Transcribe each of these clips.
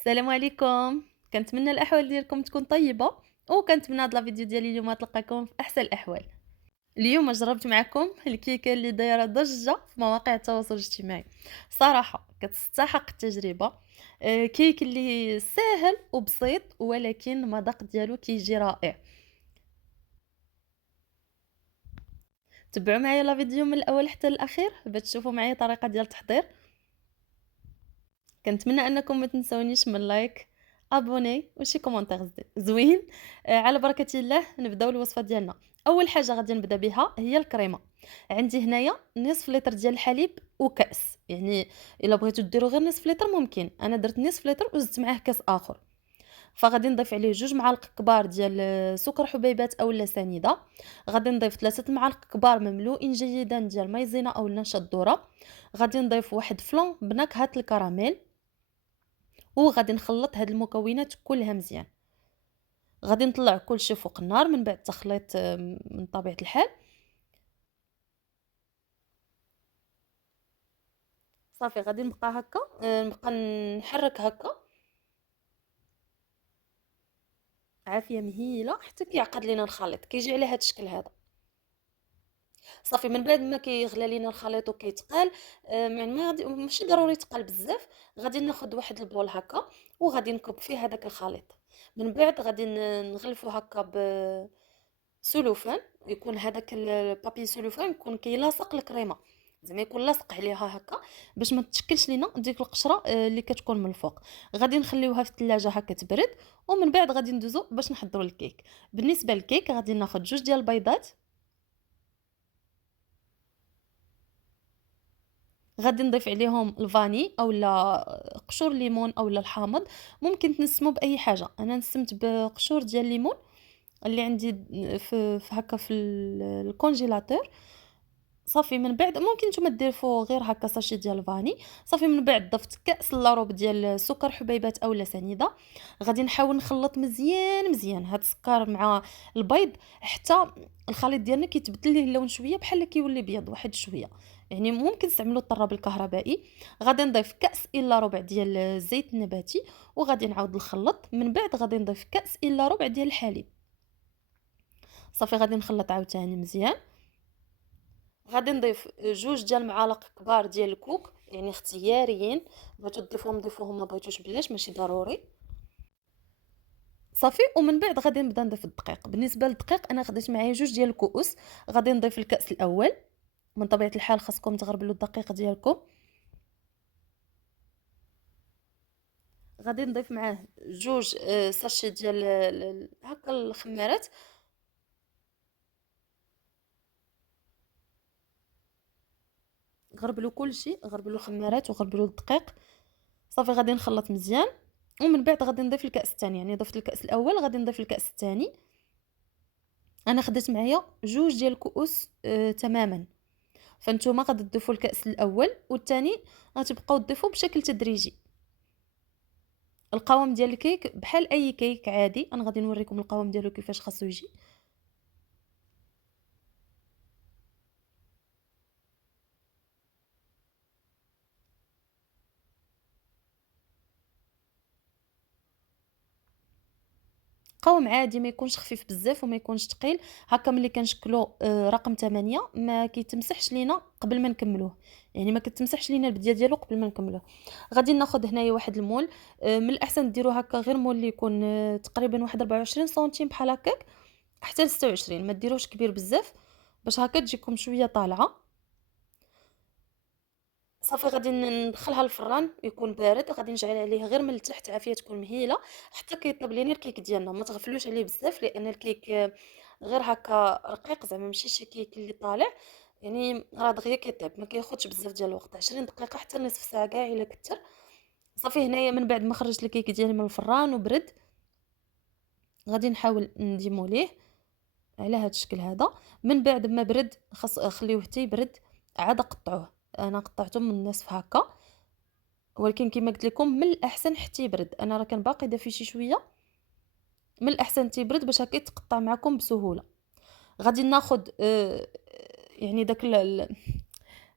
السلام عليكم، كنتمنى الأحوال ديالكم تكون طيبة، وكنتمنى هاد لا فيديو ديالي اليوم تلقاكم في أحسن الأحوال. اليوم جربت معكم الكيكة اللي دايرة ضجة في مواقع التواصل الاجتماعي. صراحة كتستحق التجربة. كيك اللي ساهل وبسيط ولكن المذاق ديالو كيجي رائع. تبعوا معايا لا فيديو من الأول حتى الأخير باش تشوفوا معايا طريقة ديال التحضير. كنتمنى انكم ما تنسونيش من لايك، ابوني وشي كومونتير زوين. على بركه الله نبداو الوصفه ديالنا. اول حاجه غادي نبدا بها هي الكريمه. عندي هنايا نصف لتر ديال الحليب وكاس، يعني الا بغيتو ديروا غير نصف لتر ممكن، انا درت نصف لتر وزدت معاه كاس اخر. فغادي نضيف عليه 2 معالق كبار ديال سكر حبيبات اولا سنيده. غادي نضيف 3 معالق كبار مملوئين جيدا ديال مايزينا او نشا الذره. غادي نضيف واحد فلون بنكهه الكراميل، وغادي نخلط هاد المكونات كلها مزيان. غادي نطلع كلشي فوق النار من بعد التخليط من طبيعة الحال. صافي غادي نبقى هكا، نبقى نحرك هكا عافية مهيلة حتى كيعقد لينا الخليط، كيجي على هاد الشكل هذا. صافي من بعد ما كيغلى لينا الخليط وكيتقال، يعني ما غادي ماشي ضروري يتقال بزاف. غادي ناخد واحد البول هكا وغادي نكب فيه هذاك الخليط. من بعد غادي نغلفو هكا سولوفان، يكون هذاك البابي سولوفان يكون كيلاصق الكريمه، زعما يكون لاصق عليها هكا باش ما تشكلش لينا ديك القشره اللي كتكون من الفوق. غادي نخليوها في الثلاجه هكا تبرد، ومن بعد غادي ندوزو باش نحضروا الكيك. بالنسبه للكيك غادي ناخذ 2 ديال البيضات. غادي نضيف عليهم الفاني اولا قشور ليمون اولا الحامض، ممكن تنسمو باي حاجه. انا نسمت بقشور ديال الليمون اللي عندي في هكا في الكونجيلاتور. صافي من بعد ممكن نتوما ديروا غير هكا ساشي ديال الفاني. صافي من بعد ضفت كاس الا ربع ديال سكر حبيبات اولا سنيده. غادي نحاول نخلط مزيان مزيان هاد السكر مع البيض حتى الخليط ديالنا كيتبدل ليه اللون شويه بحال كيولي بيض واحد شويه. يعني ممكن تستعملوا الطراب الكهربائي. غادي نضيف كاس الا ربع ديال الزيت النباتي وغادي نعاود نخلط. من بعد غادي نضيف كاس الا ربع ديال الحليب. صافي غادي نخلط عاوتاني مزيان. غادي نضيف 2 ديال المعالق كبار ديال الكوك، يعني اختياريين، بغيتو تضيفوهم ضيفوهم، ما بغيتوش بلاش ماشي ضروري. صافي ومن بعد غادي نبدا نضيف الدقيق. بالنسبه للدقيق انا خديت معايا 2 ديال الكؤوس. غادي نضيف الكاس الاول. من طبيعه الحال خاصكم تغربلوا الدقيق ديالكم. غادي نضيف معاه 2 ساشي ديال هكا الخمارات. غربلوا كلشي، غربلوا الخمارات وغربلوا الدقيق. صافي غادي نخلط مزيان. ومن بعد غادي نضيف الكأس الثاني، يعني ضفت الكأس الأول غادي نضيف الكأس الثاني. أنا خديت معايا 2 ديال الكؤوس تماما. فانتوما غادي تضيفوا الكأس الأول والثاني غتبقاو تضيفوا بشكل تدريجي. القوام ديال الكيك بحال أي كيك عادي، أنا غادي نوريكم القوام ديالو كيفاش خاصو يجي. قوام عادي، ما يكونش خفيف بزاف وما يكونش ثقيل. هكا ملي كنشكلو رقم 8 ما كيتمسحش لينا قبل ما نكملوه، يعني ما كتمسحش لينا البديه ديالو قبل ما نكملوه. غادي ناخذ هنايا واحد المول. من الاحسن ديروا هكا غير مول اللي يكون تقريبا واحد 24 سنتيم بحال هكاك حتى ل 26، ما ديروش كبير بزاف باش هكا تجيكم شويه طالعه. صافي غادي ندخلها للفران يكون بارد. غادي نجعل عليه غير من التحت عافيه تكون مهيله حتى كيطيب لينا الكيك ديالنا. ما تغفلوش عليه بزاف لان الكيك غير هكا رقيق، زعما ماشي شي كيك اللي طالع، يعني راه دغيا كيطيب، ما كياخذش بزاف ديال الوقت، 20 دقيقه حتى نصف ساعه كاع الا كثر. صافي هنايا من بعد ما خرجت الكيك ديالي من الفران وبرد، غادي نحاول نديمو ليه على هذا الشكل هذا. من بعد ما برد خاص خليوه حتى يبرد عاد قطعوه. انا قطعته من النصف هكا، ولكن كما قلت لكم من الاحسن حتى يبرد. انا راه كان باقي دافي شي شويه، من الاحسن تيبرد باش هكا يتقطع معكم بسهوله. غادي ناخذ يعني داك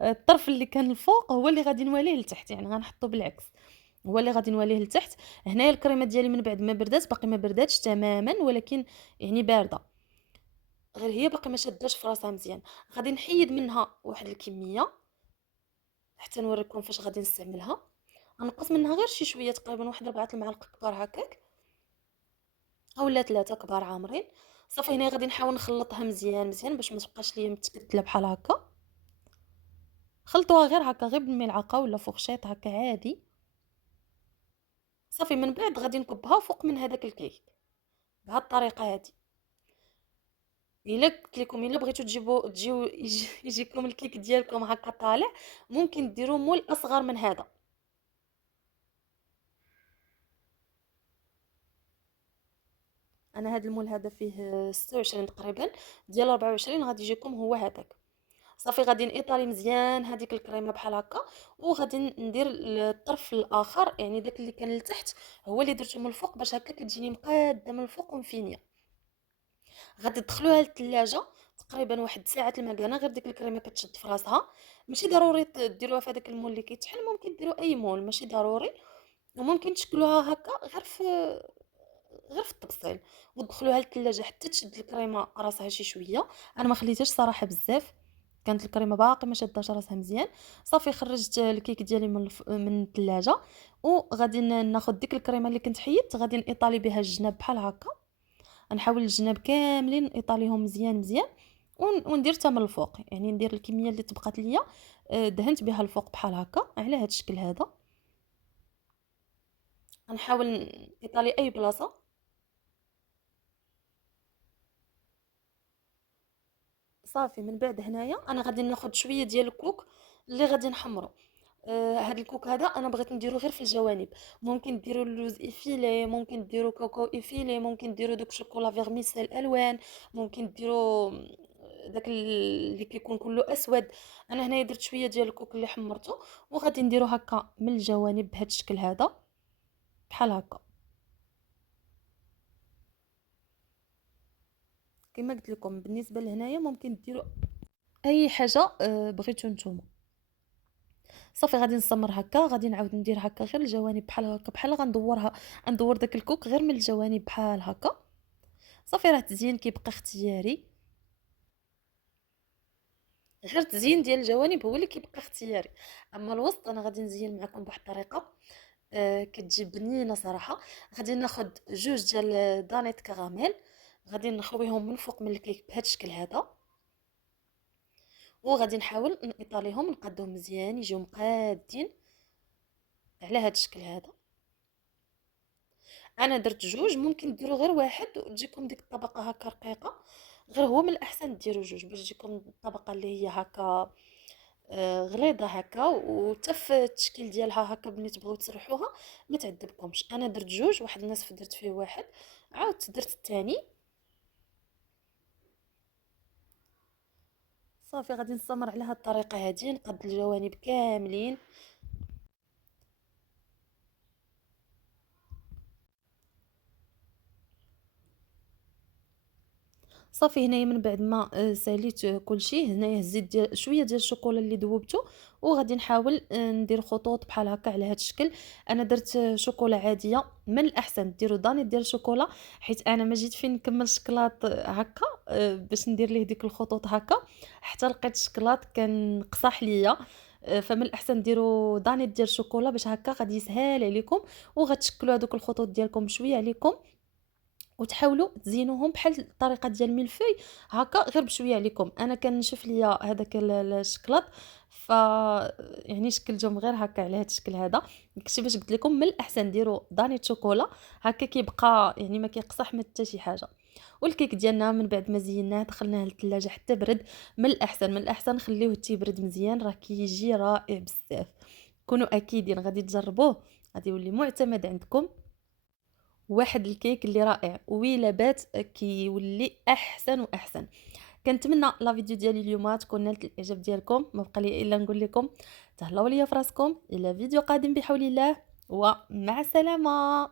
الطرف اللي كان الفوق هو اللي غادي نواليه لتحت، يعني غنحطه بالعكس. هو اللي غادي نوليه لتحت. هنايا الكريمه ديالي من بعد ما بردات، باقي ما برداتش تماما، ولكن يعني بارده، غير هي باقي ما شاداش في راسها مزيان. غادي نحيد منها واحد الكميه حتى نوريكم فاش غادي نستعملها. غنقص منها غير شي شويه، تقريبا واحد 4 المعالق كبار هكاك، اولا 3 كبار عامرين. صافي هنا غادي نحاول نخلطها مزيان مزيان باش ما تبقاش ليا متكتله بحال هكا. خلطوها غير هكا، غير بالملعقه ولا فوخشيط هكا عادي. صافي من بعد غادي نكبها فوق من هذاك الكيك بهذه الطريقه هذه. الا قلت لكم الا بغيتو تجيو يجيكم الكيك ديالكم هكا طالع، ممكن ديروا مول اصغر من هذا. انا هذا المول هذا فيه 26 تقريبا، ديال 24 غادي يجيكم هو هذاك. صافي غادي نيطالي مزيان هذيك الكريمه بحال هكا، وغادي ندير الطرف الاخر، يعني داك اللي كان لتحت هو اللي درته من الفوق باش هكا كتجيني مقاده من الفوق ومفينيه. غادي تدخلوها للثلاجه تقريبا واحد ساعه المكانه، غير ديك الكريمه كتشد في راسها. ماشي ضروري ديروها في هذاك المول اللي كيتشحن، ممكن ديروا اي مول ماشي ضروري، وممكن تشكلوها هكا غير في الطبسيل ودخلوها للثلاجه حتى تشد الكريمه راسها شي شويه. انا ما خليتهاش صراحه بزاف، كانت الكريمه باقي ما شاداش راسها مزيان. صافي خرجت الكيك ديالي من الثلاجه، وغادي ناخذ ديك الكريمه اللي كنت حيدت، غادي نيطالي بها الجناب بحال هكا. نحاول الجناب كاملين ايطاليهم مزيان مزيان، وندير حتى من الفوق، يعني ندير الكميه اللي تبقات ليا دهنت بها الفوق بحال هكا على هذا الشكل هذا. غنحاول ايطالي اي بلاصه. صافي من بعد هنايا انا غادي ناخذ شويه ديال الكوك اللي غادي نحمرو. هاد الكوك هذا انا بغيت نديرو غير في الجوانب. ممكن ديروا اللوز ايفيلي، ممكن ديروا كوكو ايفيلي، ممكن ديروا دوك شوكولا فيغميسيل الوان، ممكن ديروا داك اللي كيكون كله اسود. انا هنايا درت شويه ديال الكوك اللي حمرته، وغادي نديرو هكا من الجوانب بهذا الشكل هذا بحال هكا. كما قلت لكم بالنسبه لهنايا ممكن ديروا اي حاجه بغيتو نتوما. صافي غادي نسمر هكا، غادي نعاود ندير هكا غير الجوانب بحال هكا، بحال غندورها، ندور داك الكوك غير من الجوانب بحال هكا. صافي راه التزيين كيبقى اختياري، غير التزيين ديال الجوانب هو اللي كيبقى اختياري. اما الوسط انا غادي نزين معكم بواحد الطريقه كتجي بنينه صراحه. غادي ناخذ جوج ديال دانيت كراميل، غادي نخويهم من فوق من الكيك بهذا الشكل هذا، وغادي نحاول نقطاليهم نقادهم مزيان يجيو مقادين على هذا الشكل هذا. انا درت جوج، ممكن ديروا غير واحد وتجيكم ديك الطبقه هكا رقيقه، غير هو من الاحسن ديروا جوج باش تجيكم الطبقه اللي هي هكا غليظه هكا، وحتى في التشكيل ديالها هكا ملي تبغيو تسرحوها ما تعذبكمش. انا درت جوج، واحد النصف درت فيه واحد، عاودت درت الثاني. صافي غادي نستمر على هاد الطريقه هذه، نقاد الجوانب كاملين. صافي هنايا من بعد ما ساليت كلشي، هنايا هزيت شويه ديال الشوكولا اللي ذوبته، وغادي نحاول ندير خطوط بحال هكا على هذا الشكل. انا درت شوكولا عاديه، من الاحسن ديروا داني ديال الشوكولا، حيت انا ما جيت فين نكمل شكلاط هكا باش ندير ليه ديك الخطوط هكا، حتى لقيت الشكلاط كان قصاح ليا. فمن الاحسن ديروا داني ديال الشوكولا باش هكا غادي يسهل عليكم، وغتشكلوا هذوك الخطوط ديالكم بشويه عليكم، وتحاولوا تزينوهم بحال الطريقه ديال الملفي هكا غير بشويه عليكم. انا كنشوف ليا هذاك الشكلاط، ف يعني شكلتهم غير هكا على هذا الشكل هذا. داكشي باش قلت لكم من الاحسن ديروا داني شوكولا هكا كيبقى يعني ما كيقصح ما حتى شي حاجه. والكيك ديالنا من بعد ما زيناه دخلناه للثلاجه حتى برد. من الاحسن نخليوه تيبرد مزيان، راه كيجي رائع بزاف. كونوا اكيدين غادي تجربوه، غادي يولي معتمد عندكم. واحد الكيك اللي رائع، ويلا بات كيولي احسن واحسن. كنتمنى لا فيديو ديالي اليوم تكون نالت الاعجاب ديالكم. ما بقى لي الا نقول لكم تهلاو ليا فراسكم الى فيديو قادم بحول الله، ومع السلامه.